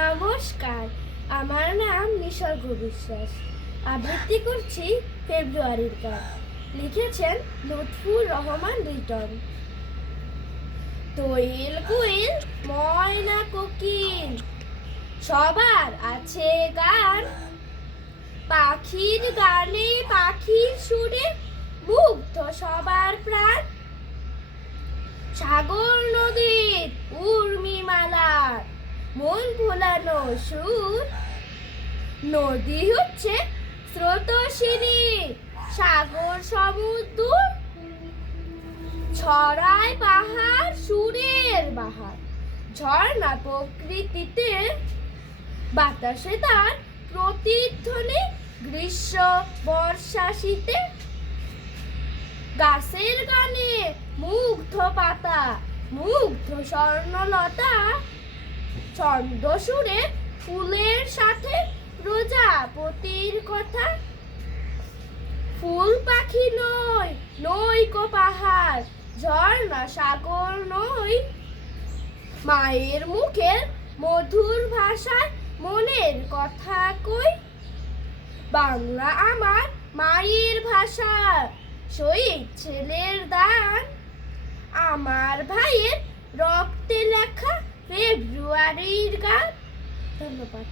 নমস্কার, আমার নাম নিসর্গ বিশ্বাস। আবৃত্তি করছি ফেব্রুয়ারির গান। লিখেছেন লুৎফুর রহমান রিটন। তৈল কুইল ময়না কোকিল সবার আছে গান, পাখির গানে পাখির সুরে মুগ্ধ সবার প্রাণ। সাগর নদীর উর্মিমালার মন ভোলানো সুর, নদী হচ্ছে স্রোতস্বিনী, সাগর সমুদ্র ছড়ায় পাহাড় সুরের বাহার। ঝর্ণা প্রকৃতিতে বাতাসে তার প্রতিধ্বনি, গ্রীষ্ম বর্ষা শীতে গাছের গানে মুগ্ধ পাতা, মুগ্ধ স্বর্ণলতা। ছন্দ সুরে ফুলের সাথে প্রজাপতির কথা। ফুল পাখি নয় নইকো পাহাড়, ঝর্ণা সাগর নয়, মায়ের মুখের মধুর ভাষায় মনের কথা কই। বাংলা আমার মায়ের ভাষা, শহীদ ছেলের দান, আমার ভাইয়ের রক্তে লেখা ফেব্রুয়ারির গান। ধন্যবাদ।